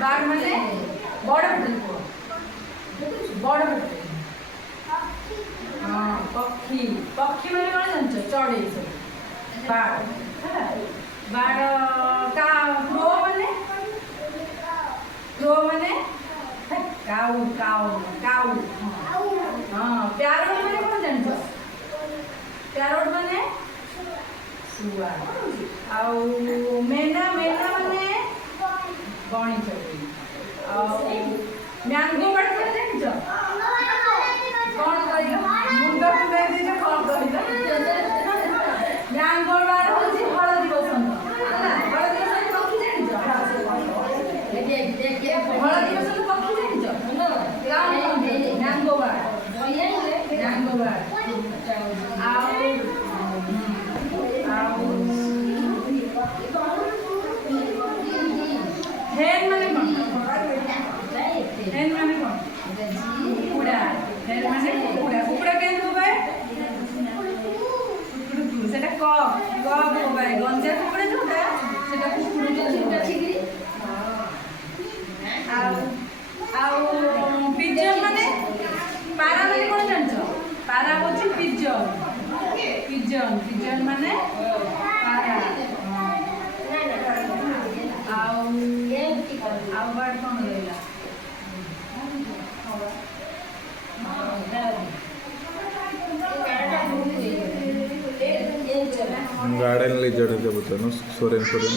बाघ माने बड़ होटल को बड़ होटल हाँ पक्षी पक्षी माने कौन जानछ चढ़े सब बाघ बाघ का क्रो माने काऊ काऊ काऊ हाँ प्यारोट माने कौन जानछ प्यारोट माने सुआ आउ मेना मेना माने गणी चढ़ी आउ मैंगो बड़ कौन जानछ कौन कहियो मुंड कुंडे दे कौन कहियो मैंगो बड़ होची हळदी बसंत हला हळदी बसंत पक्षी जानछ हळदी बसंत पक्षी जानछ मैंगो बड़ आउ हेन माने कौन हेन माने कौन कुकुड़ा हेन माने कुकुड़ा कुकुड़ा केन होबे कुकुड़ू सेटा क होबे गंजा कुकुड़ा जोटा सेटा कुकुड़ू जोटा छिगरी आउ पिजन माने पारा माने कोन जानछ पारा होची पिजन पिजन पिजन माने पारा आउ बार कौन रहेगा गार्डन ले जड़ दे बता ना सोरेन सोरेन